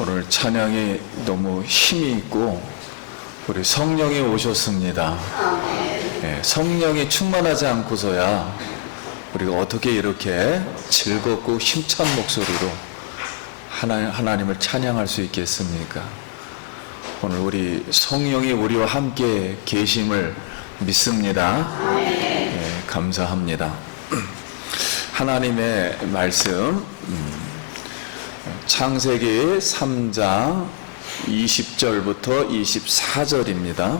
오늘 찬양이 너무 힘이 있고 우리 성령이 오셨습니다. 성령이 충만하지 않고서야 우리가 어떻게 이렇게 즐겁고 힘찬 목소리로 하나님을 찬양할 수 있겠습니까? 오늘 우리 성령이 우리와 함께 계심을 믿습니다. 감사합니다. 하나님의 말씀 창세기 3장 20절부터 24절입니다.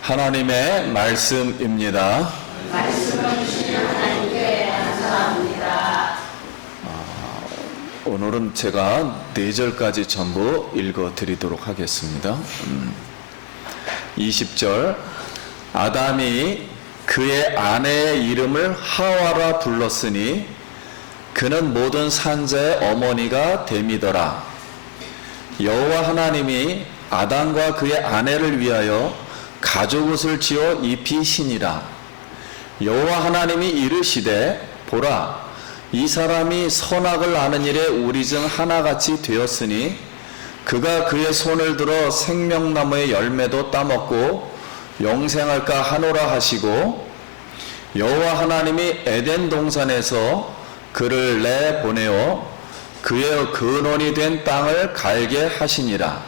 하나님의 말씀입니다. 말씀을 주신 하나님께 감사합니다. 오늘은 제가 4절까지 전부 읽어드리도록 하겠습니다. 20절 아담이 그의 아내의 이름을 하와라 불렀으니 그는 모든 산자의 어머니가 됨이더라. 여호와 하나님이 아담과 그의 아내를 위하여 가죽옷을 지어 입히시니라. 여호와 하나님이 이르시되 보라, 이 사람이 선악을 아는 일에 우리 중 하나같이 되었으니 그가 그의 손을 들어 생명나무의 열매도 따먹고 영생할까 하노라 하시고, 여호와 하나님이 에덴 동산에서 그를 내보내어 그의 근원이 된 땅을 갈게 하시니라.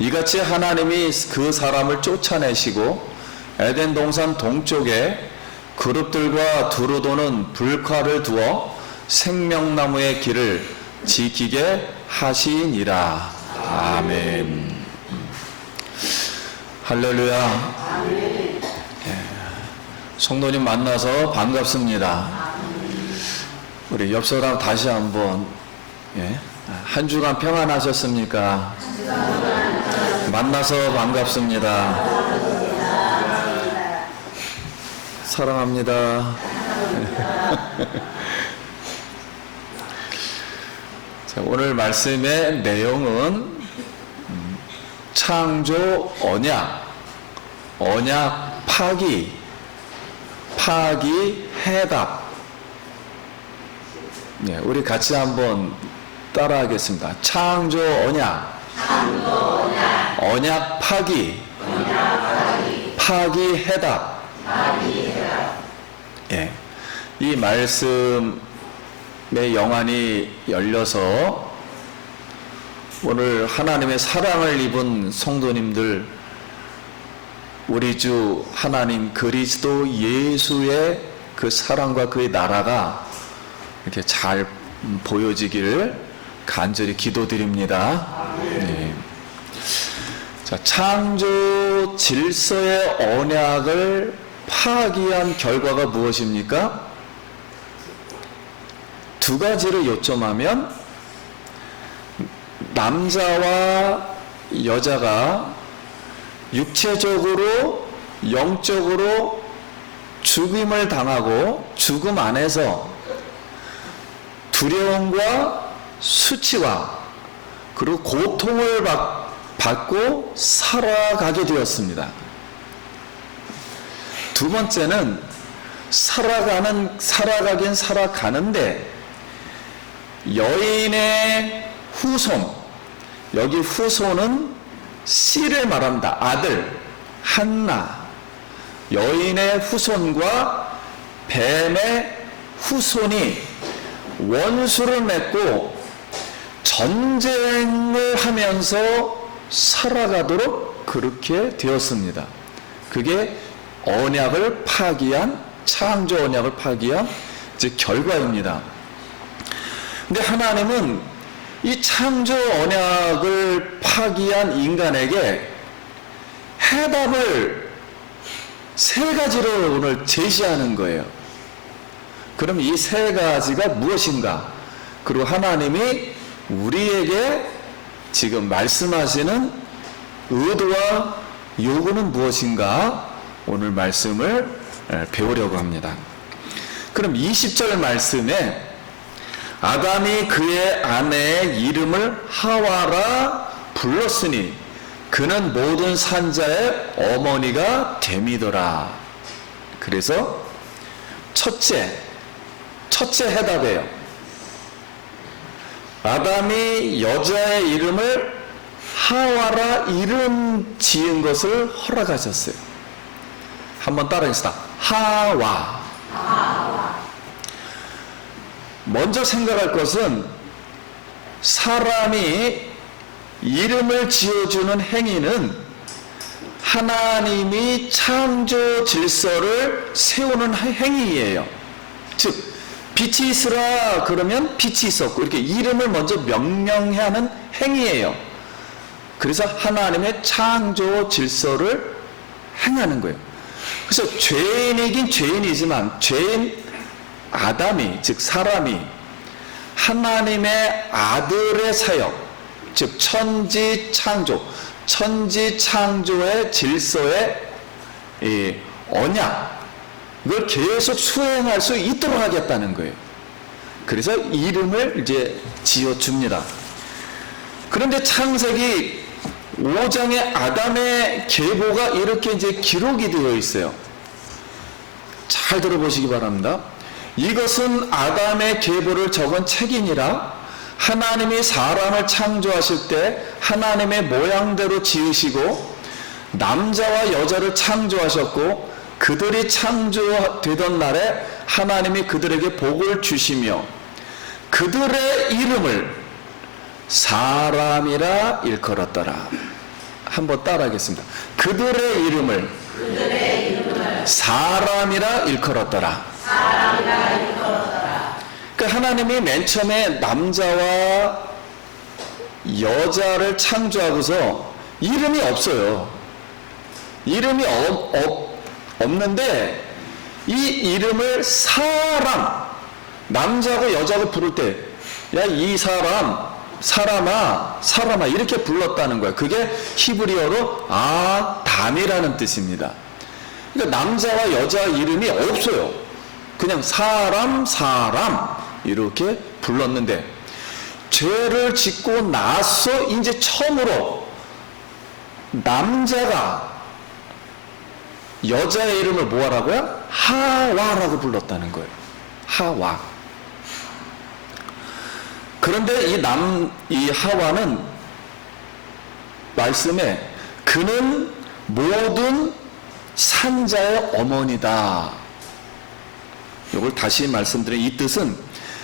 이같이 하나님이 그 사람을 쫓아내시고 에덴 동산 동쪽에 그룹들과 두루 도는 불칼을 두어 생명나무의 길을 지키게 하시니라. 아멘. 할렐루야. 성도님 만나서 반갑습니다. 우리 옆 사람 다시 한번, 한 주간 평안하셨습니까? 만나서 반갑습니다. 사랑합니다. 자, 오늘 말씀의 내용은 창조 언약 파기 해답. 우리 같이 한번 따라하겠습니다. 창조 언약 파기 해답. 이 말씀의 영안이 열려서 오늘 하나님의 사랑을 입은 성도님들, 우리 주 하나님 그리스도 예수의 그 사랑과 그의 나라가 이렇게 잘 보여지기를 간절히 기도드립니다. 자, 창조 질서의 언약을 파기한 결과가 무엇입니까? 두 가지를 요점하면, 남자와 여자가 육체적으로 영적으로 죽임을 당하고 죽음 안에서 두려움과 수치와 그리고 고통을 받고 살아가게 되었습니다. 두 번째는 살아가긴 살아가는데 여인의 후손, 여기 후손은 씨를 말합니다. 아들 한나, 여인의 후손과 뱀의 후손이 원수를 맺고 전쟁을 하면서 살아가도록 그렇게 되었습니다. 그게 언약을 파기한, 창조 언약을 파기한 이제 결과입니다. 근데 하나님은 이 창조 언약을 파기한 인간에게 해답을 3가지로 오늘 제시하는 거예요. 그럼 이 3가지가 무엇인가? 그리고 하나님이 우리에게 지금 말씀하시는 의도와 요구는 무엇인가? 오늘 말씀을 배우려고 합니다. 그럼 20절 말씀에 아담이 그의 아내의 이름을 하와라 불렀으니 그는 모든 산자의 어머니가 됨이더라. 그래서 첫째 해답이에요. 아담이 여자의 이름을 하와라 이름 지은 것을 허락하셨어요. 한번 따라합시다. 하와. 먼저 생각할 것은 사람이 이름을 지어주는 행위는 하나님이 창조 질서를 세우는 행위예요. 즉 빛이 있으라 그러면 빛이 있었고 이렇게 이름을 먼저 명령해야 하는 행위예요. 그래서 하나님의 창조 질서를 행하는 거예요. 그래서 죄인이긴 죄인이지만 죄인 아담이 즉 사람이 하나님의 아들의 사역 즉 천지 창조의 질서의 이 언약 이걸 계속 수행할 수 있도록 하겠다는 거예요. 그래서 이름을 이제 지어줍니다. 그런데 창세기 5장에 아담의 계보가 이렇게 이제 기록이 되어 있어요. 잘 들어보시기 바랍니다. 이것은 아담의 계보를 적은 책이니라. 하나님이 사람을 창조하실 때 하나님의 모양대로 지으시고 남자와 여자를 창조하셨고 그들이 창조되던 날에 하나님이 그들에게 복을 주시며 그들의 이름을 사람이라 일컬었더라. 한번 따라하겠습니다. 그들의 이름을 사람이라 일컬었더라. 그러니까 하나님이 맨 처음에 남자와 여자를 창조하고서 이름이 없어요. 이름이 없는데 이 이름을 남자하고 여자하고 부를 때 야 이 사람아 이렇게 불렀다는 거야. 그게 히브리어로 아담이라는 뜻입니다. 그러니까 남자와 여자 이름이 없어요. 그냥 사람 이렇게 불렀는데 죄를 짓고 나서 이제 처음으로 남자가 여자의 이름을 뭐하라고요? 하와라고 불렀다는 거예요. 하와. 그런데 이 하와는 말씀에 그는 모든 산자의 어머니다. 이걸 다시 말씀드린 이 뜻은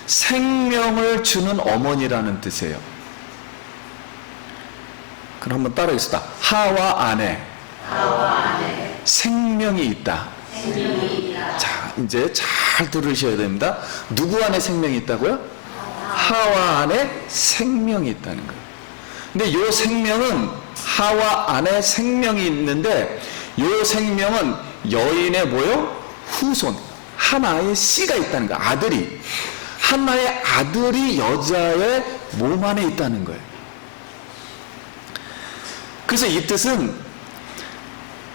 생명을 주는 어머니라는 뜻이에요. 그럼 한번 따라하겠습니다. 하와 안에 생명이 있다. 자, 이제 잘 들으셔야 됩니다. 누구 안에 생명이 있다고요? 하와 안에 생명이 있다는 거예요. 근데 이 생명은 하와 안에 생명이 있는데 이 생명은 여인의 후손 하나의 씨가 있다는 거예요. 아들이 하나의 아들이 여자의 몸 안에 있다는 거예요. 그래서 이 뜻은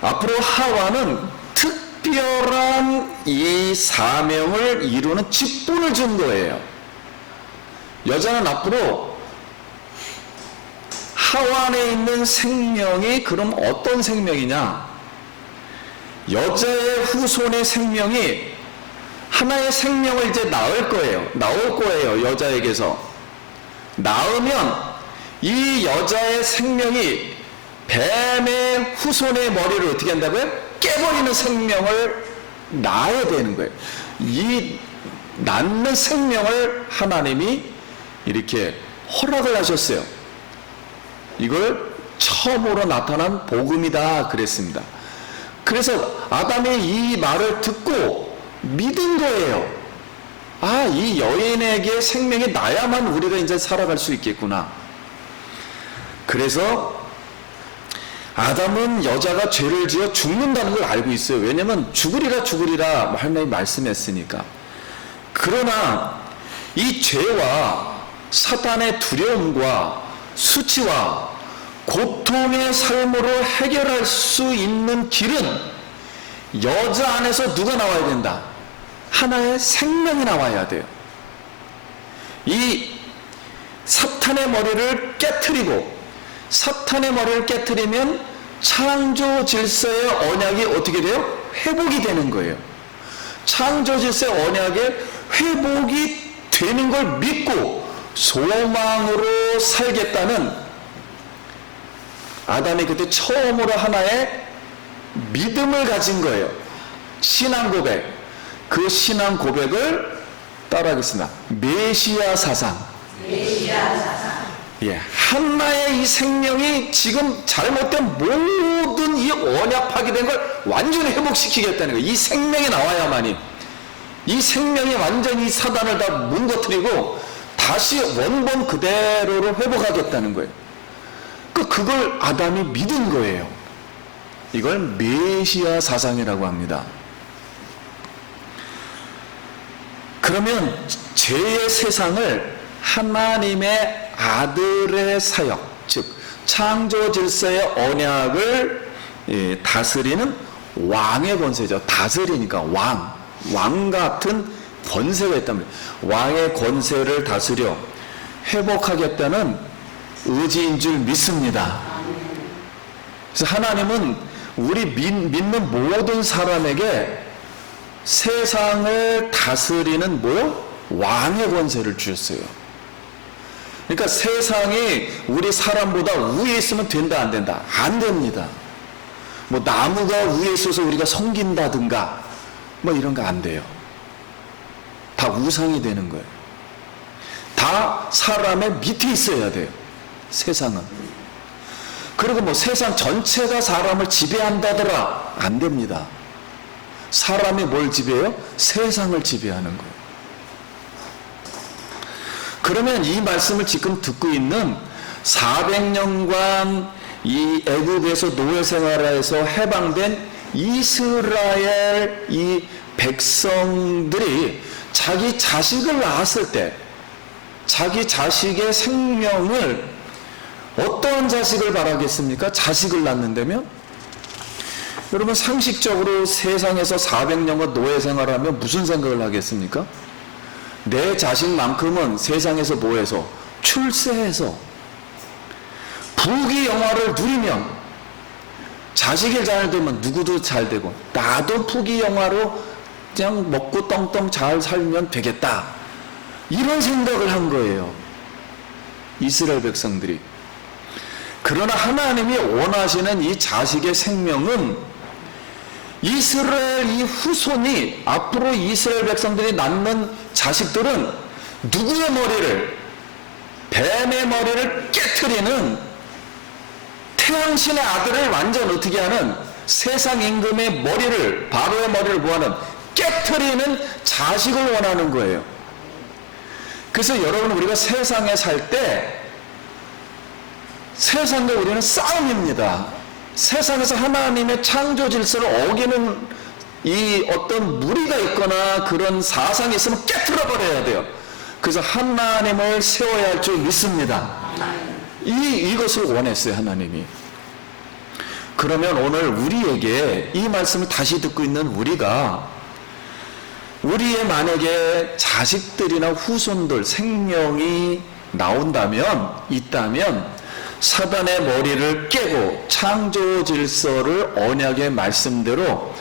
앞으로 하와는 특별한 이 사명을 이루는 직분을 준 거예요. 여자는 앞으로 하와 안에 있는 생명이 그럼 어떤 생명이냐? 여자의 후손의 생명이 하나의 생명을 이제 나올 거예요. 여자에게서. 낳으면 이 여자의 생명이 뱀의 후손의 머리를 어떻게 한다고요? 깨버리는 생명을 낳아야 되는 거예요. 이 낳는 생명을 하나님이 이렇게 허락을 하셨어요. 이걸 처음으로 나타난 복음이다 그랬습니다. 그래서 아담이 이 말을 듣고 믿은 거예요. 이 여인에게 생명이 나야만 우리가 이제 살아갈 수 있겠구나. 그래서 아담은 여자가 죄를 지어 죽는다는 걸 알고 있어요. 왜냐면 죽으리라 하나님이 말씀했으니까. 그러나 이 죄와 사탄의 두려움과 수치와 고통의 삶으로 해결할 수 있는 길은 여자 안에서 누가 나와야 된다? 하나의 생명이 나와야 돼요. 이 사탄의 머리를 깨트리면 창조 질서의 언약이 어떻게 돼요? 회복이 되는 거예요. 창조 질서의 언약의 회복이 되는 걸 믿고 소망으로 살겠다는 아담이 그때 처음으로 하나의 믿음을 가진 거예요. 신앙 고백. 그 신앙 고백을 따라하겠습니다. 메시아 사상. 예, 한나의 이 생명이 지금 잘못된 모든 이 언약 파괴된 걸 완전히 회복시키겠다는 거예요. 이 생명이 나와야만이. 이 생명이 완전히 사단을 다 무너뜨리고 다시 원본 그대로로 회복하겠다는 거예요. 그걸 아담이 믿은 거예요. 이걸 메시아 사상이라고 합니다. 그러면 죄의 세상을 하나님의 아들의 사역, 즉 창조 질서의 언약을 다스리는 왕의 권세죠. 다스리니까 왕 같은 권세가 있단 말이에요. 왕의 권세를 다스려 회복하겠다는 의지인 줄 믿습니다. 그래서 하나님은 우리 믿는 모든 사람에게 세상을 다스리는 왕의 권세를 주셨어요. 그러니까 세상이 우리 사람보다 우위에 있으면 된다 안 된다? 안 됩니다. 나무가 위에 있어서 우리가 섬긴다든가 이런 거 안 돼요. 다 우상이 되는 거예요. 다 사람의 밑에 있어야 돼요. 세상은. 그리고 세상 전체가 사람을 지배한다더라 안 됩니다. 사람이 뭘 지배해요? 세상을 지배하는 거예요. 그러면 이 말씀을 지금 듣고 있는 400년간 이 애굽에서 노예 생활에서 해방된 이스라엘 이 백성들이 자기 자식을 낳았을 때 자기 자식의 생명을 어떠한 자식을 바라겠습니까? 자식을 낳는다면? 여러분 상식적으로 세상에서 400년간 노예 생활하면 무슨 생각을 하겠습니까? 내 자식만큼은 세상에서 뭐해서? 출세해서 부귀 영화를 누리면 자식이 잘 되면 누구도 잘 되고 나도 부귀 영화로 그냥 먹고 떵떵 잘 살면 되겠다. 이런 생각을 한 거예요. 이스라엘 백성들이. 그러나 하나님이 원하시는 이 자식의 생명은 이스라엘 이 후손이 앞으로 이스라엘 백성들이 낳는 자식들은 누구의 머리를? 뱀의 머리를 깨트리는 태양신의 아들을 완전 어떻게 하는 세상 임금의 머리를 바로의 머리를 뭐하는 깨트리는 자식을 원하는 거예요. 그래서 여러분 우리가 세상에 살 때 세상과 우리는 싸움입니다. 세상에서 하나님의 창조 질서를 어기는 이 어떤 무리가 있거나 그런 사상이 있으면 깨트려 버려야 돼요. 그래서 하나님을 세워야 할 줄 믿습니다. 이것을 원했어요, 하나님이. 그러면 오늘 우리에게 이 말씀을 다시 듣고 있는 우리가 우리의 만약에 자식들이나 후손들 생명이 있다면 사단의 머리를 깨고 창조 질서를 언약의 말씀대로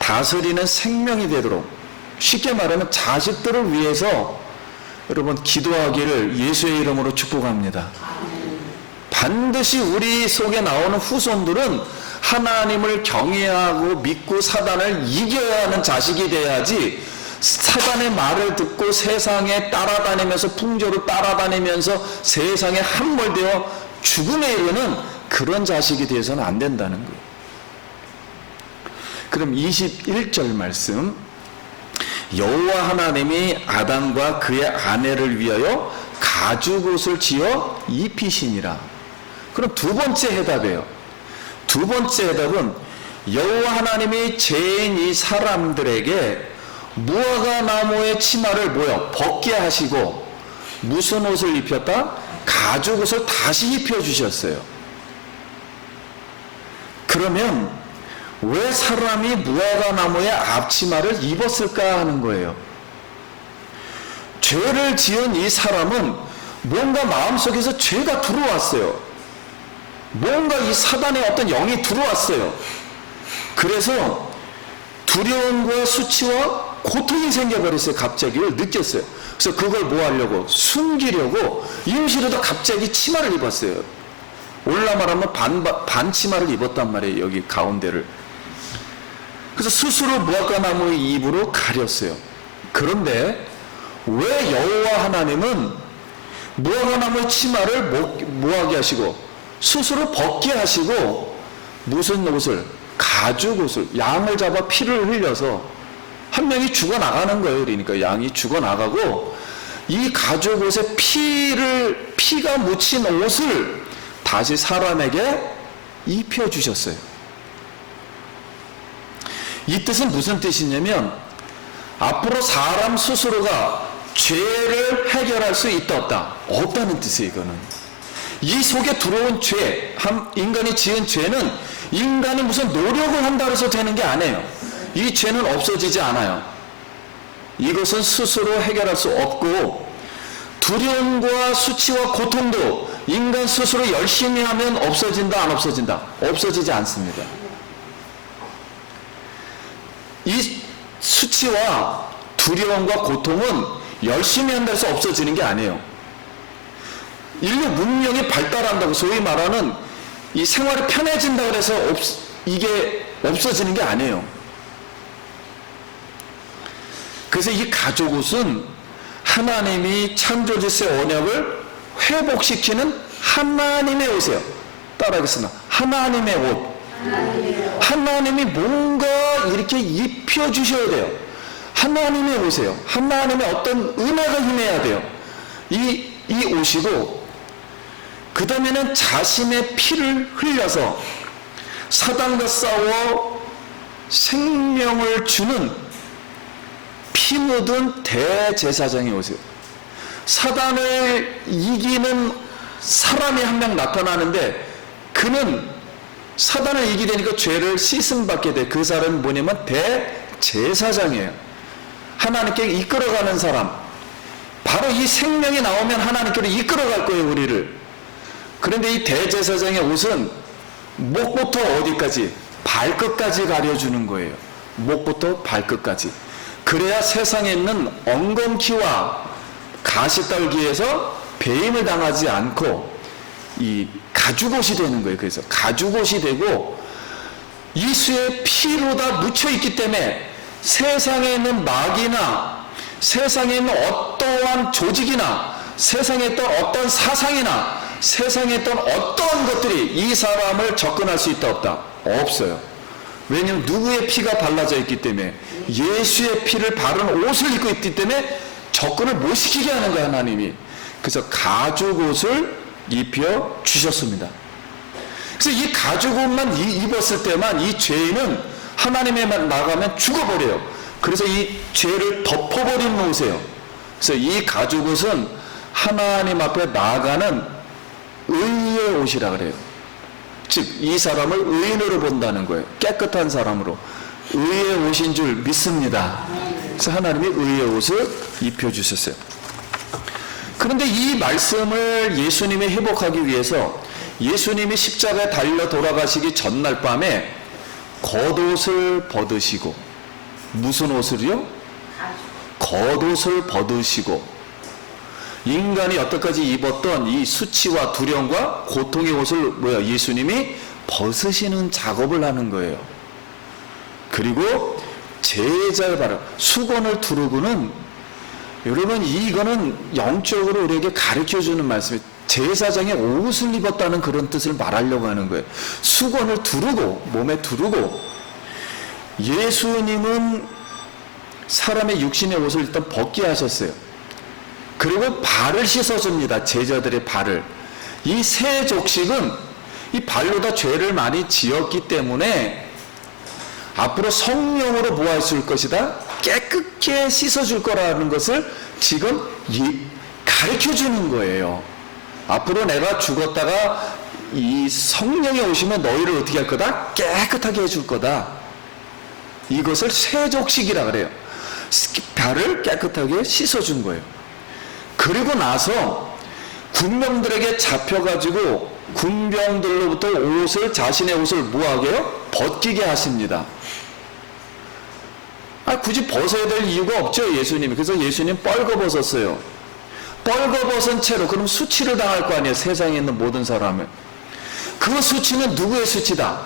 다스리는 생명이 되도록 쉽게 말하면 자식들을 위해서 여러분 기도하기를 예수의 이름으로 축복합니다. 반드시 우리 속에 나오는 후손들은 하나님을 경외하고 믿고 사단을 이겨야 하는 자식이 돼야지 사단의 말을 듣고 세상에 따라다니면서 풍조로 따라다니면서 세상에 함몰되어 죽음에 이르는 그런 자식이 되어서는 안 된다는 거예요. 그럼 21절 말씀 여호와 하나님이 아담과 그의 아내를 위하여 가죽옷을 지어 입히시니라. 그럼 두 번째 해답이에요. 두 번째 해답은 여호와 하나님이 죄인 이 사람들에게 무화과 나무의 치마를 벗게 하시고 무슨 옷을 입혔다? 가죽옷을 다시 입혀주셨어요. 그러면 왜 사람이 무화과 나무의 앞치마를 입었을까 하는 거예요. 죄를 지은 이 사람은 뭔가 마음속에서 죄가 들어왔어요. 뭔가 이 사단의 어떤 영이 들어왔어요. 그래서 두려움과 수치와 고통이 생겨버렸어요. 갑자기 느꼈어요. 그래서 그걸 뭐 하려고? 숨기려고 임시로도 갑자기 치마를 입었어요. 올라 말하면 반 치마를 입었단 말이에요. 여기 가운데를. 그래서 스스로 무화과나무의 잎으로 가렸어요. 그런데 왜 여호와 하나님은 무화과나무의 치마를 뭐하게 하시고 스스로 벗게 하시고 무슨 옷을? 가죽 옷을, 양을 잡아 피를 흘려서 한 명이 죽어나가는 거예요. 그러니까 양이 죽어나가고 이 가죽 옷에 피가 묻힌 옷을 다시 사람에게 입혀주셨어요. 이 뜻은 무슨 뜻이냐면 앞으로 사람 스스로가 죄를 해결할 수 있다 없다? 없다는 뜻이에요. 이거는 이 속에 들어온 죄, 인간이 지은 죄는 인간이 무슨 노력을 한다고 해서 되는 게 아니에요. 이 죄는 없어지지 않아요. 이것은 스스로 해결할 수 없고 두려움과 수치와 고통도 인간 스스로 열심히 하면 없어진다 안 없어진다? 없어지지 않습니다. 이 수치와 두려움과 고통은 열심히 한다고 해서 없어지는 게 아니에요. 인류 문명이 발달한다고 소위 말하는 이 생활이 편해진다고 해서 이게 없어지는 게 아니에요. 그래서 이 가죽옷은 하나님이 창조주의 언약을 회복시키는 하나님의 옷이에요. 따라하겠습니다. 하나님의 옷. 하나님이 뭔가 이렇게 입혀주셔야 돼요. 하나님의 옷이에요. 하나님의 어떤 은혜가 임해야 돼요. 이 옷이고 그 다음에는 자신의 피를 흘려서 사단과 싸워 생명을 주는 피 묻은 대제사장이 오세요. 사단을 이기는 사람이 한 명 나타나는데 그는 사단을 이기려니까 죄를 씻음받게 돼. 그 사람은 뭐냐면 대제사장이에요. 하나님께 이끌어가는 사람. 바로 이 생명이 나오면 하나님께로 이끌어갈 거예요, 우리를. 그런데 이 대제사장의 옷은 목부터 어디까지? 발끝까지 가려주는 거예요. 목부터 발끝까지. 그래야 세상에 있는 엉겅퀴와 가시떨기에서 배임을 당하지 않고 이 가죽옷이 되는 거예요. 그래서 가죽옷이 되고 예수의 피로 다 묻혀있기 때문에 세상에 있는 마귀나 세상에 있는 어떠한 조직이나 세상에 있던 어떤 사상이나 세상에 있던 어떤 것들이 이 사람을 접근할 수 있다 없다? 없어요. 왜냐하면 누구의 피가 발라져 있기 때문에 예수의 피를 바른 옷을 입고 있기 때문에 접근을 못 시키게 하는 거야, 하나님이. 그래서 가죽옷을 입혀 주셨습니다. 그래서 이 가죽옷만 입었을 때만 이 죄인은 하나님에만 나가면 죽어버려요. 그래서 이 죄를 덮어버리는 옷이에요. 그래서 이 가죽옷은 하나님 앞에 나아가는 의의 옷이라 그래요. 즉 이 사람을 의인으로 본다는 거예요. 깨끗한 사람으로. 의의 옷인 줄 믿습니다. 그래서 하나님이 의의 옷을 입혀주셨어요. 그런데 이 말씀을 예수님이 회복하기 위해서 예수님이 십자가에 달려 돌아가시기 전날 밤에 겉옷을 벗으시고, 무슨 옷을요? 겉옷을 벗으시고, 인간이 여태까지 입었던 이 수치와 두려움과 고통의 옷을 예수님이 벗으시는 작업을 하는 거예요. 그리고 제자의 발을, 수건을 두르고는, 여러분 이거는 영적으로 우리에게 가르쳐주는 말씀이에요. 제사장의 옷을 입었다는 그런 뜻을 말하려고 하는 거예요. 수건을 두르고, 몸에 두르고, 예수님은 사람의 육신의 옷을 일단 벗게 하셨어요. 그리고 발을 씻어줍니다. 제자들의 발을. 이 세 족식은 이 발로 다 죄를 많이 지었기 때문에 앞으로 성령으로 뭐 할 것이다? 깨끗게 씻어줄 거라는 것을 지금 가르쳐 주는 거예요. 앞으로 내가 죽었다가 이 성령이 오시면 너희를 어떻게 할 거다? 깨끗하게 해줄 거다. 이것을 세족식이라 그래요. 발을 깨끗하게 씻어준 거예요. 그리고 나서 군병들에게 잡혀가지고 군병들로부터 옷을, 자신의 옷을 뭐하게요? 벗기게 하십니다. 굳이 벗어야 될 이유가 없죠, 예수님이. 그래서 예수님 뻘거벗었어요. 뻘거벗은 채로. 그럼 수치를 당할 거 아니에요, 세상에 있는 모든 사람을. 그 수치는 누구의 수치다?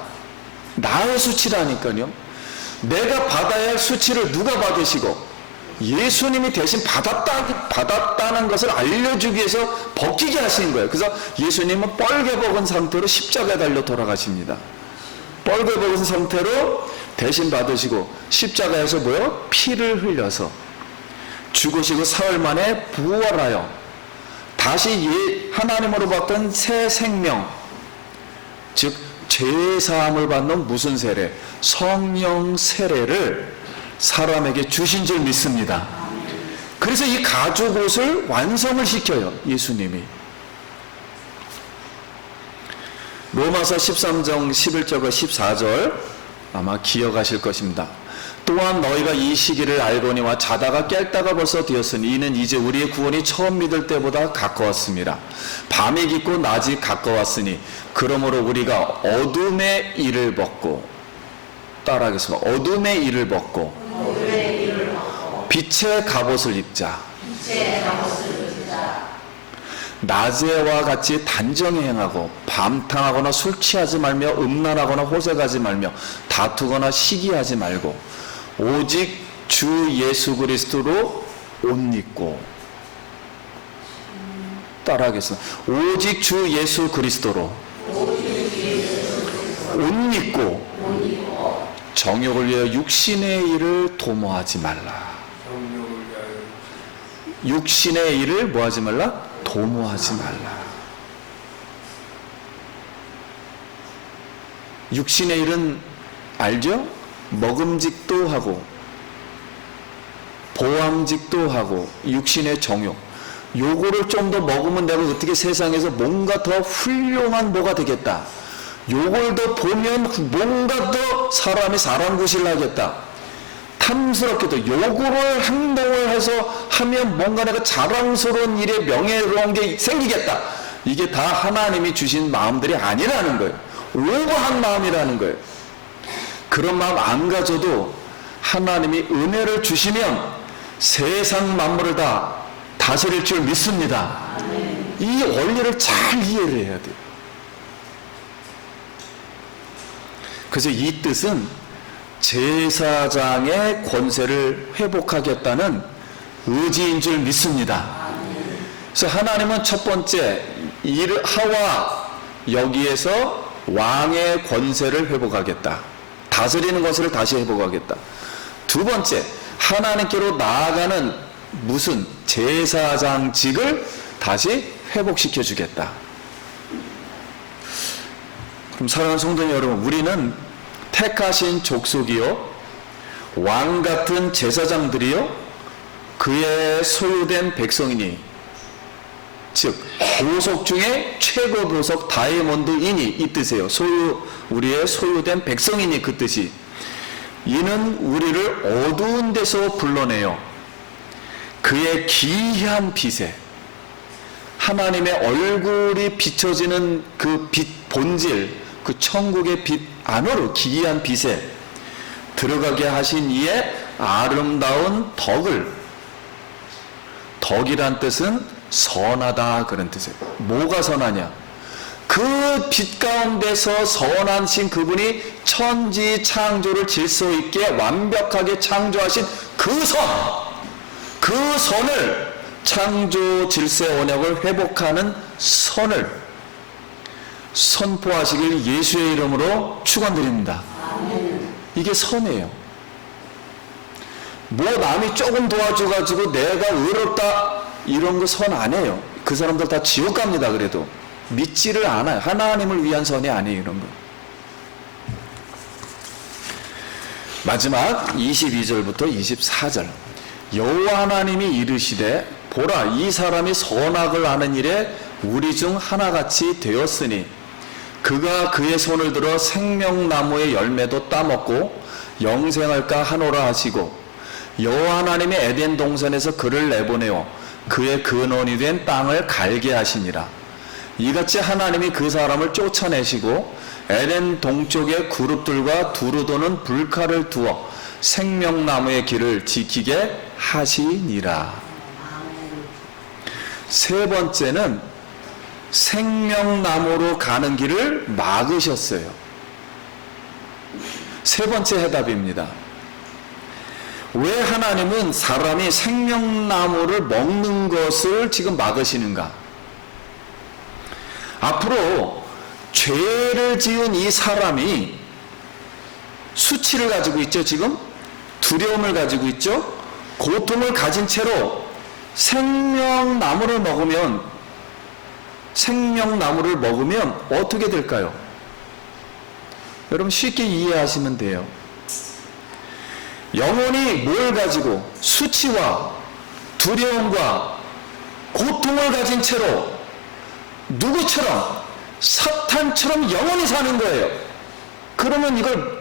나의 수치라니까요. 내가 받아야 할 수치를 누가 받으시고 예수님이 대신 받았다는 것을 알려주기 위해서 벗기게 하신 거예요. 그래서 예수님은 뻘개벗은 상태로 십자가에 달려 돌아가십니다. 뻘개벗은 상태로 대신 받으시고 십자가에서 뭐요? 피를 흘려서 죽으시고 사흘 만에 부활하여 다시 하나님으로 받던 새 생명, 즉 죄사함을 받는 무슨 세례? 성령 세례를 사람에게 주신 줄 믿습니다. 그래서 이 가죽 옷을 완성을 시켜요, 예수님이. 로마서 13장 11절과 14절 아마 기억하실 것입니다. 또한 너희가 이 시기를 알거니와 자다가 깰다가 벌써 되었으니 이는 이제 우리의 구원이 처음 믿을 때보다 가까웠습니다. 밤이 깊고 낮이 가까웠으니 그러므로 우리가 어둠의 일을 벗고, 따라하겠습니다. 어둠의 일을 벗고 빛의 갑옷을 입자. 낮에와 같이 단정히 행하고 밤탕하거나 술 취하지 말며 음란하거나 호색하지 말며 다투거나 시기하지 말고 오직 주 예수 그리스도로 옷 입고, 따라하겠습니다. 오직 주 예수 그리스도로 옷 입고 정욕을 위하여 육신의 일을 도모하지 말라. 육신의 일을 뭐하지 말라? 도모하지 말라. 육신의 일은 알죠? 먹음직도 하고 보암직도 하고 육신의 정욕, 요거를 좀 더 먹으면 내가 어떻게 세상에서 뭔가 더 훌륭한 뭐가 되겠다, 요걸 더 보면 뭔가 더 사람이 사람 구실을 하겠다, 탐스럽게도 요거를 행동을 해서 하면 뭔가 내가 자랑스러운 일에 명예로운 게 생기겠다. 이게 다 하나님이 주신 마음들이 아니라는 거예요. 오버한 마음이라는 거예요. 그런 마음 안 가져도 하나님이 은혜를 주시면 세상 만물을 다 다스릴 줄 믿습니다. 이 원리를 잘 이해를 해야 돼요. 그래서 이 뜻은 제사장의 권세를 회복하겠다는 의지인 줄 믿습니다. 그래서 하나님은 첫 번째 하와 여기에서 왕의 권세를 회복하겠다. 다스리는 것을 다시 회복하겠다. 두 번째, 하나님께로 나아가는 무슨 제사장직을 다시 회복시켜 주겠다. 그럼 사랑하는 성도 여러분, 우리는 택하신 족속이요 왕 같은 제사장들이요 그의 소유된 백성이니, 즉 보석 중에 최고 보석 다이아몬드이니 이 뜻이에요. 우리의 소유된 백성이니 그 뜻이. 이는 우리를 어두운 데서 불러내요 그의 기이한 빛에, 하나님의 얼굴이 비춰지는 그 빛 본질, 그 천국의 빛 안으로 기이한 빛에 들어가게 하신 이의 아름다운 덕이란 뜻은 선하다 그런 뜻이에요. 뭐가 선하냐? 그 빛 가운데서 선하신 그분이 천지 창조를 질서 있게 완벽하게 창조하신 그 선을 창조 질서의 원역을 회복하는 선을 선포하시길 예수의 이름으로 축원드립니다. 이게 선이에요. 뭐 남이 조금 도와줘가지고 내가 의롭다 이런 거 선 안 해요. 그 사람들 다 지옥 갑니다. 그래도 믿지를 않아요. 하나님을 위한 선이 아니에요. 이런 거. 마지막 22절부터 24절. 여호와 하나님이 이르시되 보라, 이 사람이 선악을 아는 일에 우리 중 하나같이 되었으니 그가 그의 손을 들어 생명나무의 열매도 따먹고 영생할까 하노라 하시고, 여호와 하나님이 에덴 동산에서 그를 내보내어 그의 근원이 된 땅을 갈게 하시니라. 이같이 하나님이 그 사람을 쫓아내시고 에덴 동쪽에 그룹들과 두루 도는 불칼을 두어 생명나무의 길을 지키게 하시니라. 세 번째는 생명나무로 가는 길을 막으셨어요. 세 번째 해답입니다. 왜 하나님은 사람이 생명나무를 먹는 것을 지금 막으시는가? 앞으로 죄를 지은 이 사람이 수치를 가지고 있죠, 지금? 두려움을 가지고 있죠? 고통을 가진 채로 생명나무를 먹으면 어떻게 될까요? 여러분 쉽게 이해하시면 돼요. 영혼이 뭘 가지고 수치와 두려움과 고통을 가진 채로 누구처럼 사탄처럼 영원히 사는 거예요. 그러면 이걸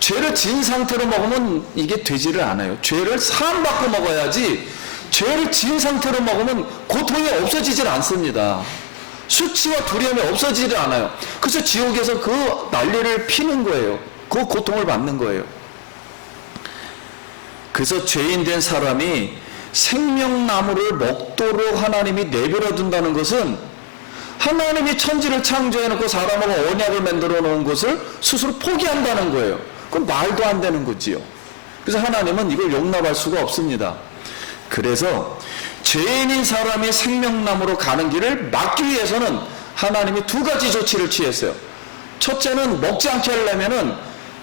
죄를 지은 상태로 먹으면 이게 되지를 않아요. 죄를 사함받고 먹어야지, 죄를 지은 상태로 먹으면 고통이 없어지질 않습니다. 수치와 두려움이 없어지질 않아요. 그래서 지옥에서 그 난리를 피는 거예요. 그 고통을 받는 거예요. 그래서 죄인 된 사람이 생명나무를 먹도록 하나님이 내버려 둔다는 것은 하나님이 천지를 창조해놓고 사람하고 언약을 만들어 놓은 것을 스스로 포기한다는 거예요. 그건 말도 안 되는 거지요. 그래서 하나님은 이걸 용납할 수가 없습니다. 그래서 죄인인 사람이 생명나무로 가는 길을 막기 위해서는 하나님이 두 가지 조치를 취했어요. 첫째는 먹지 않게 하려면은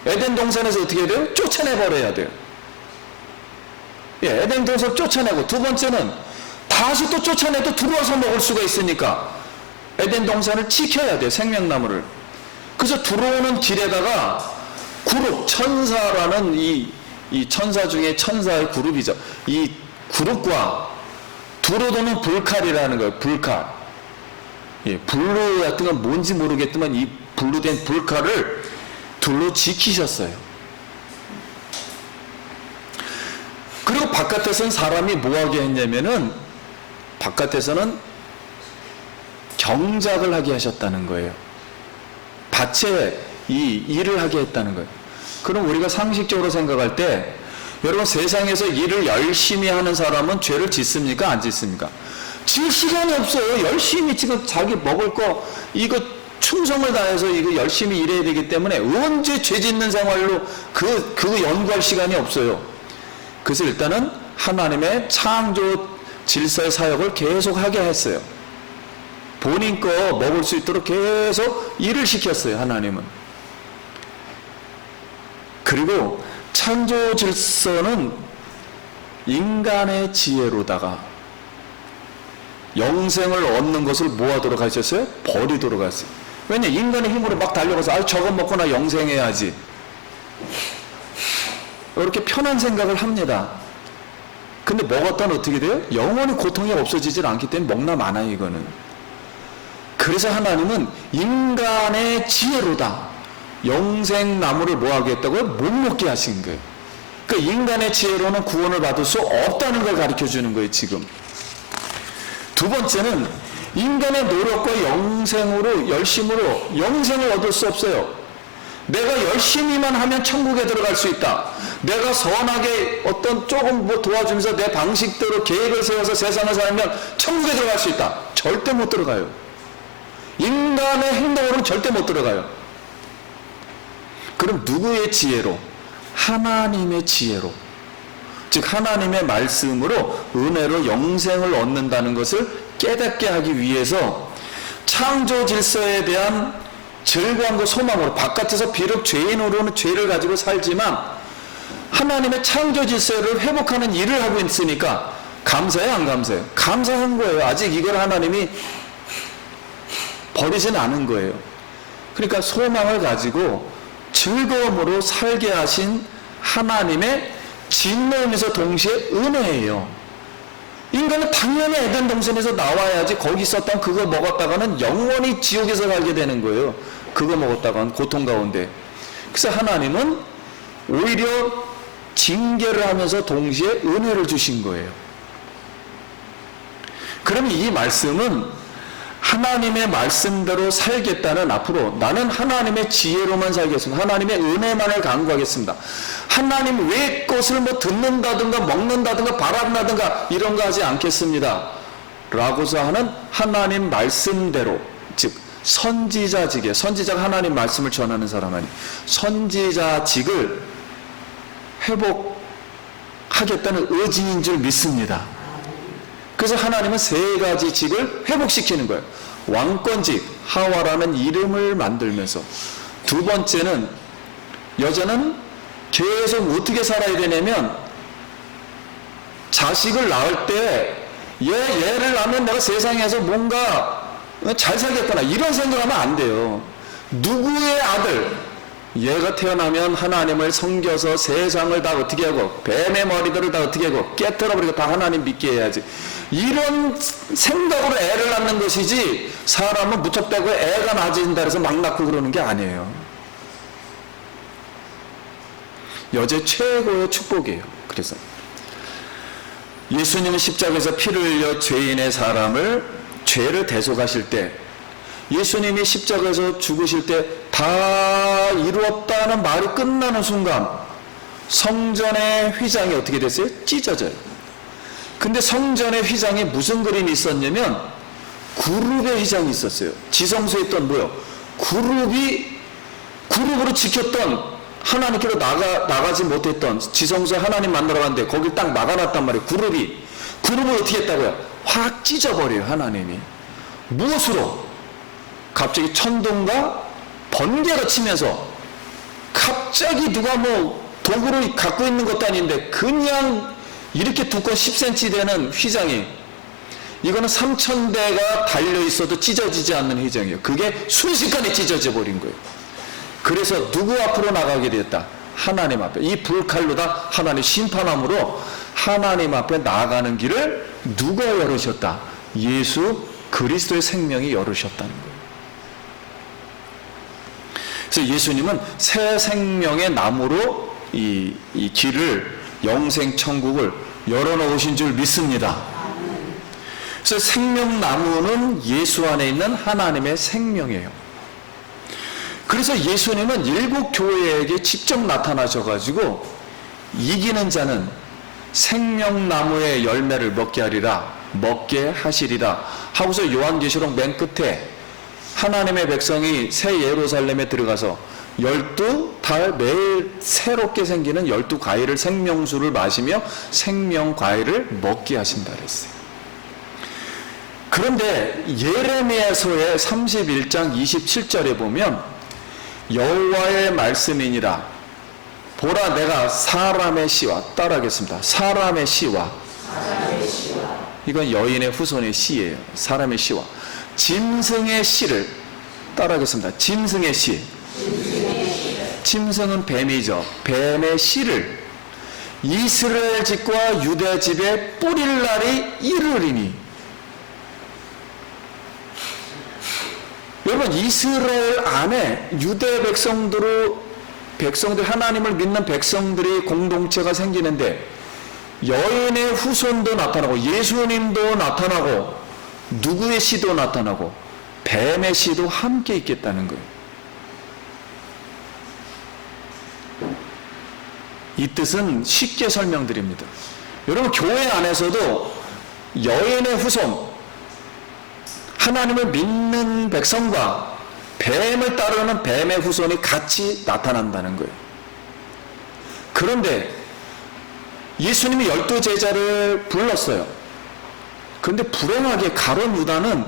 에덴 동산에서 어떻게 해야 돼요? 쫓아내버려야 돼요. 예, 에덴 동산 쫓아내고, 두 번째는 다시 또 쫓아내도 들어와서 먹을 수가 있으니까 에덴 동산을 지켜야 돼요, 생명나무를. 그래서 들어오는 길에다가 그룹, 천사라는 이 천사 중에 천사의 그룹이죠. 이 그룹과 두루도는 불칼이라는 거예요. 불칼. 예, 불로 같은 건 뭔지 모르겠지만 이 불로 된 불칼을 둘로 지키셨어요. 그리고 바깥에서는 사람이 뭐하게 했냐면은 바깥에서는 경작을 하게 하셨다는 거예요. 밭에 이 일을 하게 했다는 거예요. 그럼 우리가 상식적으로 생각할 때 여러분 세상에서 일을 열심히 하는 사람은 죄를 짓습니까? 안 짓습니까? 질 시간이 없어요. 열심히 지금 자기 먹을 거 이거 충성을 다해서 이거 열심히 일해야 되기 때문에 언제 죄 짓는 생활로 그 연구할 시간이 없어요. 그래서 일단은 하나님의 창조 질서의 사역을 계속 하게 했어요. 본인 거 먹을 수 있도록 계속 일을 시켰어요, 하나님은. 그리고 창조 질서는 인간의 지혜로다가 영생을 얻는 것을 뭐 하도록 하셨어요? 버리도록 하셨어요. 왜냐, 인간의 힘으로 막 달려가서 저거 먹고 나 영생해야지, 이렇게 편한 생각을 합니다. 근데 먹었다는 어떻게 돼요? 영원히 고통이 없어지질 않기 때문에 먹나 마나요, 이거는. 그래서 하나님은 인간의 지혜로다 영생나무를 뭐 하겠다고요? 못 먹게 하신 거예요. 그러니까 인간의 지혜로는 구원을 받을 수 없다는 걸 가르쳐 주는 거예요, 지금. 두 번째는 인간의 노력과 영생으로, 열심으로 영생을 얻을 수 없어요. 내가 열심히만 하면 천국에 들어갈 수 있다. 내가 선하게 어떤 조금 뭐 도와주면서 내 방식대로 계획을 세워서 세상을 살면 천국에 들어갈 수 있다. 절대 못 들어가요. 인간의 행동으로는 절대 못 들어가요. 그럼 누구의 지혜로? 하나님의 지혜로. 즉 하나님의 말씀으로 은혜로 영생을 얻는다는 것을 깨닫게 하기 위해서 창조 질서에 대한 즐거움과 소망으로, 바깥에서 비록 죄인으로는 죄를 가지고 살지만 하나님의 창조 질서를 회복하는 일을 하고 있으니까 감사해요, 안 감사해요? 감사한 거예요. 아직 이걸 하나님이 버리지는 않은 거예요. 그러니까 소망을 가지고 즐거움으로 살게 하신 하나님의 진노이면서 동시에 은혜예요. 인간은 당연히 에덴 동산에서 나와야지 거기 있었던 그거 먹었다가는 영원히 지옥에서 살게 되는 거예요. 그거 먹었다가는 고통 가운데. 그래서 하나님은 오히려 징계를 하면서 동시에 은혜를 주신 거예요. 그러면 이 말씀은 하나님의 말씀대로 살겠다는, 앞으로 나는 하나님의 지혜로만 살겠습니다. 하나님의 은혜만을 강구하겠습니다. 하나님 외 것을 뭐 듣는다든가 먹는다든가 바란다든가 이런 거 하지 않겠습니다 라고서 하는 하나님 말씀대로, 즉 선지자직에, 선지자가 하나님 말씀을 전하는 사람 아니, 선지자직을 회복하겠다는 의지인 줄 믿습니다. 그래서 하나님은 세 가지 직을 회복시키는 거예요. 왕권직, 하와라는 이름을 만들면서. 두 번째는, 여자는 계속 어떻게 살아야 되냐면, 자식을 낳을 때 얘를 낳으면 내가 세상에서 뭔가 잘 살겠구나 이런 생각하면 안 돼요. 누구의 아들, 얘가 태어나면 하나님을 섬겨서 세상을 다 어떻게 하고 뱀의 머리들을 다 어떻게 하고 깨트려버리고 다 하나님 믿게 해야지, 이런 생각으로 애를 낳는 것이지, 사람은 무턱대고 애가 낳아진다 해서 막 낳고 그러는 게 아니에요. 여제 최고의 축복이에요. 그래서 예수님은 십자가에서 피를 흘려 죄인의 사람을, 죄를 대속하실 때, 예수님이 십자가에서 죽으실 때 다 이루었다는 말이 끝나는 순간 성전의 휘장이 어떻게 됐어요? 찢어져요. 근데 성전의 휘장에 무슨 그림이 있었냐면 그룹의 휘장이 있었어요. 지성소에 있던 뭐요? 그룹으로 지켰던, 하나님께로 나가지 못했던 지성소에 하나님 만나러 갔는데 거길 딱 막아놨단 말이에요. 그룹을 어떻게 했다고요? 확 찢어버려요. 하나님이. 무엇으로? 갑자기 천둥과 번개가 치면서, 갑자기 누가 뭐 도구를 갖고 있는 것도 아닌데 그냥 이렇게 두꺼운 10cm 되는 휘장이, 이거는 3000대가 달려있어도 찢어지지 않는 휘장이에요. 그게 순식간에 찢어져 버린 거예요. 그래서 누구 앞으로 나가게 됐다? 하나님 앞에. 이 불칼로 다 하나님 심판함으로 하나님 앞에 나아가는 길을 누가 열으셨다? 예수 그리스도의 생명이 열으셨다는 거예요. 그래서 예수님은 새 생명의 나무로 이 길을, 영생 천국을 열어놓으신 줄 믿습니다. 그래서 생명나무는 예수 안에 있는 하나님의 생명이에요. 그래서 예수님은 일곱 교회에게 직접 나타나셔가지고 이기는 자는 생명나무의 열매를 먹게 하시리라 하고서 요한계시록 맨 끝에 하나님의 백성이 새 예루살렘에 들어가서 12달 매일 새롭게 생기는 12과일을, 생명수를 마시며 생명과일을 먹게 하신다 그랬어요. 그런데 예레미야서의 31장 27절에 보면 여호와의 말씀이니라, 보라 내가 사람의 씨와, 따라하겠습니다. 사람의 씨와, 이건 여인의 후손의 씨예요. 사람의 씨와 짐승의 씨를, 따라하겠습니다. 짐승의 씨. 짐승은 뱀이죠. 뱀의 씨를 이스라엘 집과 유대 집에 뿌릴 날이 이르리니. 여러분, 이스라엘 안에 유대 백성들, 하나님을 믿는 백성들이 공동체가 생기는데 여인의 후손도 나타나고 예수님도 나타나고 누구의 씨도 나타나고 뱀의 씨도 함께 있겠다는 거예요. 이 뜻은 쉽게 설명드립니다. 여러분, 교회 안에서도 여인의 후손, 하나님을 믿는 백성과 뱀을 따르는 뱀의 후손이 같이 나타난다는 거예요. 그런데 예수님이 12제자를 불렀어요. 그런데 불행하게 가룟 유다는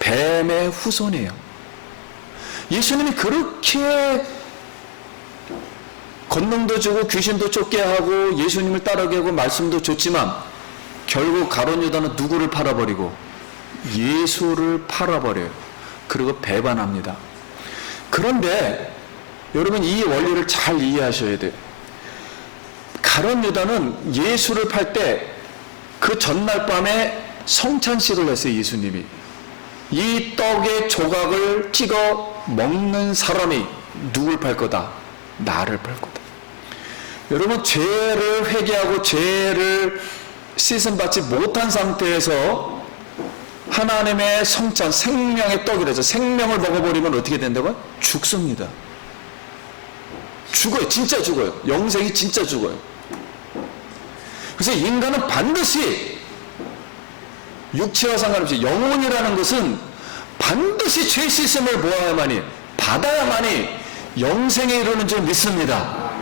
뱀의 후손이에요. 예수님이 그렇게 권능도 주고 귀신도 쫓게 하고 예수님을 따르게 하고 말씀도 줬지만 결국 가룟 유다는 누구를 팔아버리고 예수를 팔아버려요. 그리고 배반합니다. 그런데 여러분, 이 원리를 잘 이해하셔야 돼요. 가룟 유다는 예수를 팔 때 그 전날 밤에 성찬식을 했어요. 예수님이 이 떡의 조각을 찍어 먹는 사람이 누굴 팔 거다? 나를 팔 거다. 여러분, 죄를 회개하고 죄를 씻음받지 못한 상태에서 하나님의 성찬, 생명의 떡이라서 생명을 먹어버리면 어떻게 된다고요? 죽습니다. 죽어요. 진짜 죽어요. 영생이 진짜 죽어요. 그래서 인간은 반드시 육체와 상관없이 영혼이라는 것은 반드시 죄 씻음을 보아야만이, 받아야만이 영생에 이르는 줄 믿습니다.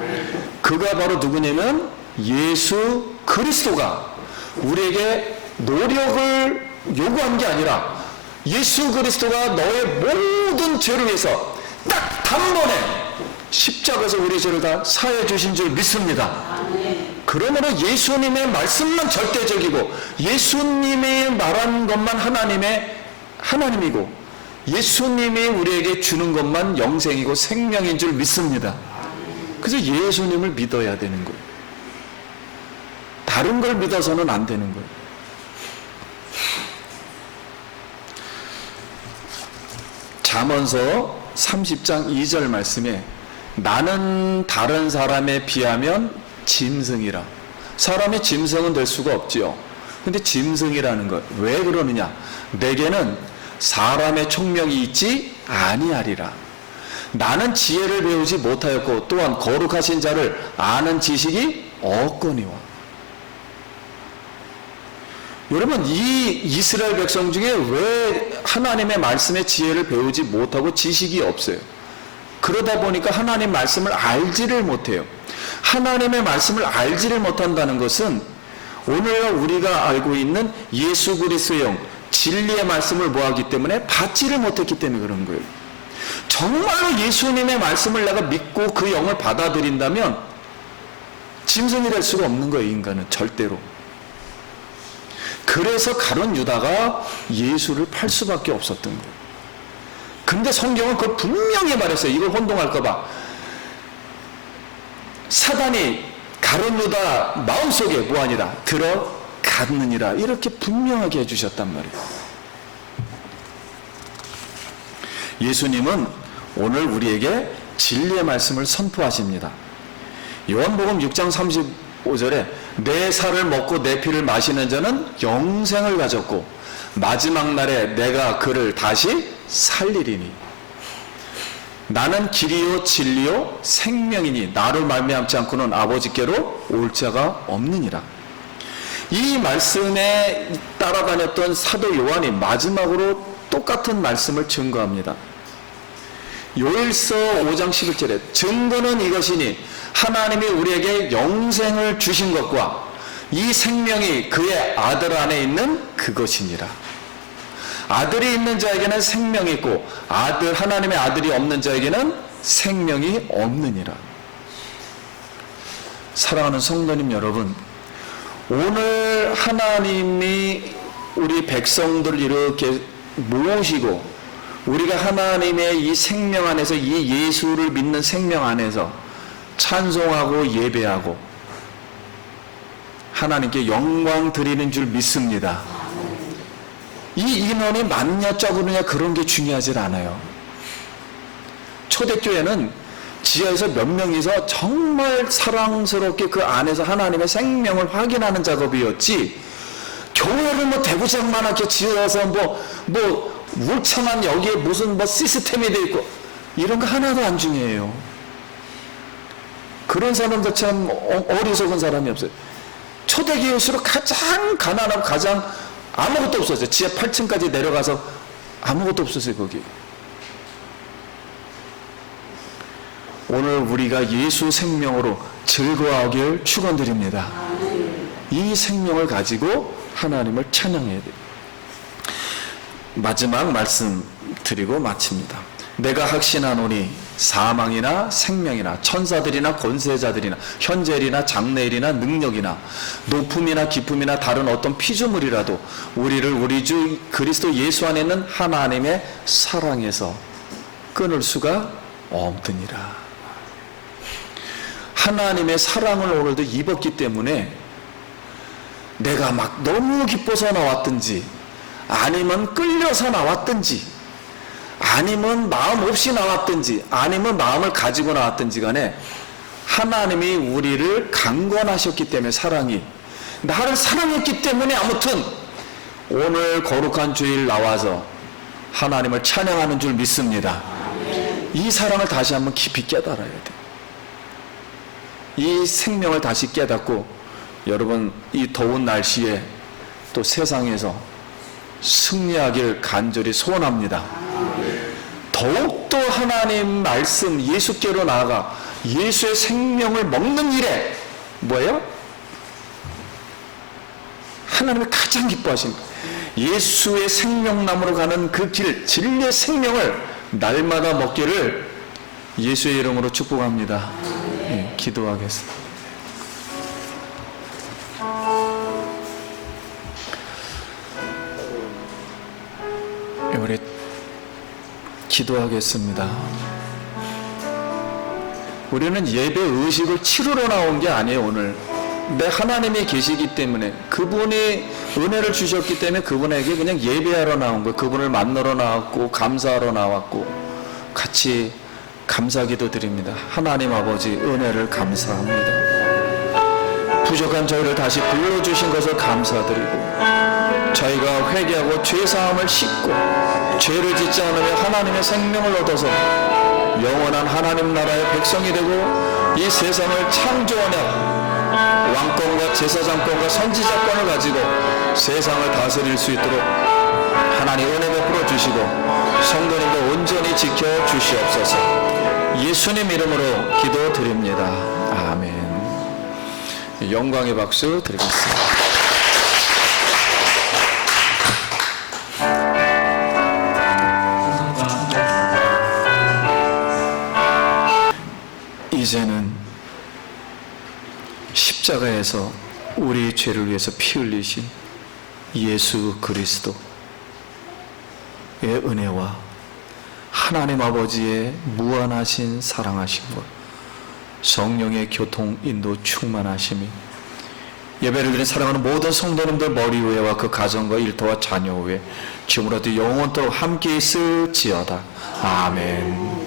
그가 바로 누구냐면 예수 그리스도가 우리에게 노력을 요구한 게 아니라 예수 그리스도가 너의 모든 죄를 위해서 딱 단번에 십자가에서 우리의 죄를 다 사해 주신 줄 믿습니다. 그러므로 예수님의 말씀만 절대적이고 예수님이 말한 것만 하나님이고 예수님이 우리에게 주는 것만 영생이고 생명인 줄 믿습니다. 그래서 예수님을 믿어야 되는 거예요. 다른 걸 믿어서는 안 되는 거예요. 잠언서 30장 2절 말씀에 나는 다른 사람에 비하면 짐승이라. 사람이 짐승은 될 수가 없지요. 근데 짐승이라는 것, 왜 그러느냐? 내게는 사람의 총명이 있지 아니하리라. 나는 지혜를 배우지 못하였고 또한 거룩하신 자를 아는 지식이 없거니와. 여러분, 이 이스라엘 백성 중에 왜 하나님의 말씀의 지혜를 배우지 못하고 지식이 없어요? 그러다 보니까 하나님 말씀을 알지를 못해요. 하나님의 말씀을 알지를 못한다는 것은 오늘 우리가 알고 있는 예수 그리스도의 영, 진리의 말씀을 뭐하기 때문에 받지를 못했기 때문에 그런 거예요. 정말로 예수님의 말씀을 내가 믿고 그 영을 받아들인다면 짐승이 될 수가 없는 거예요. 인간은 절대로. 그래서 가룟 유다가 예수를 팔 수밖에 없었던 거예요. 근데 성경은 그걸 분명히 말했어요. 이걸 혼동할까 봐. 사단이 가룟 유다 마음속에 뭐하니라 들어갔느니라, 이렇게 분명하게 해주셨단 말이에요. 예수님은 오늘 우리에게 진리의 말씀을 선포하십니다. 요한복음 6장 35절에 내 살을 먹고 내 피를 마시는 자는 영생을 가졌고 마지막 날에 내가 그를 다시 살리리니 나는 길이요 진리요 생명이니 나로 말미암지 않고는 아버지께로 올 자가 없느니라. 이 말씀에 따라다녔던 사도 요한이 마지막으로 똑같은 말씀을 증거합니다. 요일서 5장 11절에 증거는 이것이니 하나님이 우리에게 영생을 주신 것과 이 생명이 그의 아들 안에 있는 그것이니라. 아들이 있는 자에게는 생명이 있고 하나님의 아들이 없는 자에게는 생명이 없느니라. 사랑하는 성도님 여러분, 오늘 하나님이 우리 백성들을 이렇게 모으시고 우리가 하나님의 이 생명 안에서, 이 예수를 믿는 생명 안에서 찬송하고 예배하고 하나님께 영광 드리는 줄 믿습니다. 이 인원이 많냐 적으느냐 그런 게 중요하지 않아요. 초대교회는 지하에서 몇 명이서 정말 사랑스럽게 그 안에서 하나님의 생명을 확인하는 작업이었지, 교회를 뭐 대구장만하게 지어서 뭐 울창한 여기에 무슨 뭐 시스템이 돼 있고 이런 거 하나도 안 중요해요. 그런 사람들 참 어리석은 사람이 없어요. 초대교회일수록 가장 가난하고 가장 아무것도 없었어요. 지하 8층까지 내려가서 아무것도 없었어요. 거기. 오늘 우리가 예수 생명으로 즐거워하길 축원드립니다. 이 생명을 가지고 하나님을 찬양해야 돼요. 마지막 말씀 드리고 마칩니다. 내가 확신하노니 사망이나 생명이나 천사들이나 권세자들이나 현재일이나 장래일이나 능력이나 높음이나 깊음이나 다른 어떤 피조물이라도 우리를 우리 주 그리스도 예수 안에 있는 하나님의 사랑에서 끊을 수가 없느니라. 하나님의 사랑을 오늘도 입었기 때문에 내가 막 너무 기뻐서 나왔든지 아니면 끌려서 나왔든지 아니면 마음 없이 나왔든지 아니면 마음을 가지고 나왔든지 간에 하나님이 우리를 강권하셨기 때문에, 사랑이 나를 사랑했기 때문에 아무튼 오늘 거룩한 주일 나와서 하나님을 찬양하는 줄 믿습니다. 이 사랑을 다시 한번 깊이 깨달아야 돼. 이 생명을 다시 깨닫고 여러분 이 더운 날씨에 또 세상에서 승리하길 간절히 소원합니다. 더욱더 하나님 말씀 예수께로 나아가 예수의 생명을 먹는 일에 뭐예요? 하나님이 가장 기뻐하신 예수의 생명나무로 가는 그 길, 진리의 생명을 날마다 먹기를 예수의 이름으로 축복합니다. 네, 기도하겠습니다. 우리 기도하겠습니다. 우리는 예배 의식을 치르러 나온 게 아니에요. 오늘 내 하나님이 계시기 때문에 그분이 은혜를 주셨기 때문에 그분에게 그냥 예배하러 나온 거예요. 그분을 만나러 나왔고 감사하러 나왔고 같이 감사기도 드립니다. 하나님 아버지 은혜를 감사합니다. 부족한 저희를 다시 불러주신 것을 감사드리고 저희가 회개하고 죄사함을 씻고 죄를 짓지 않으며 하나님의 생명을 얻어서 영원한 하나님 나라의 백성이 되고 이 세상을 창조하며 왕권과 제사장권과 선지자권을 가지고 세상을 다스릴 수 있도록 하나님 은혜 베풀어 주시고 성도님도 온전히 지켜 주시옵소서. 예수님 이름으로 기도드립니다. 아멘. 영광의 박수 드리겠습니다. 이제는 십자가에서 우리 죄를 위해서 피 흘리신 예수 그리스도의 은혜와 하나님 아버지의 무한하신 사랑하신 것, 성령의 교통 인도 충만하심이 예배를 드린 사랑하는 모든 성도님들 머리 위에와 그 가정과 일터와 자녀 위에 지금으로부터 영원토록 함께 있을지어다. 아멘.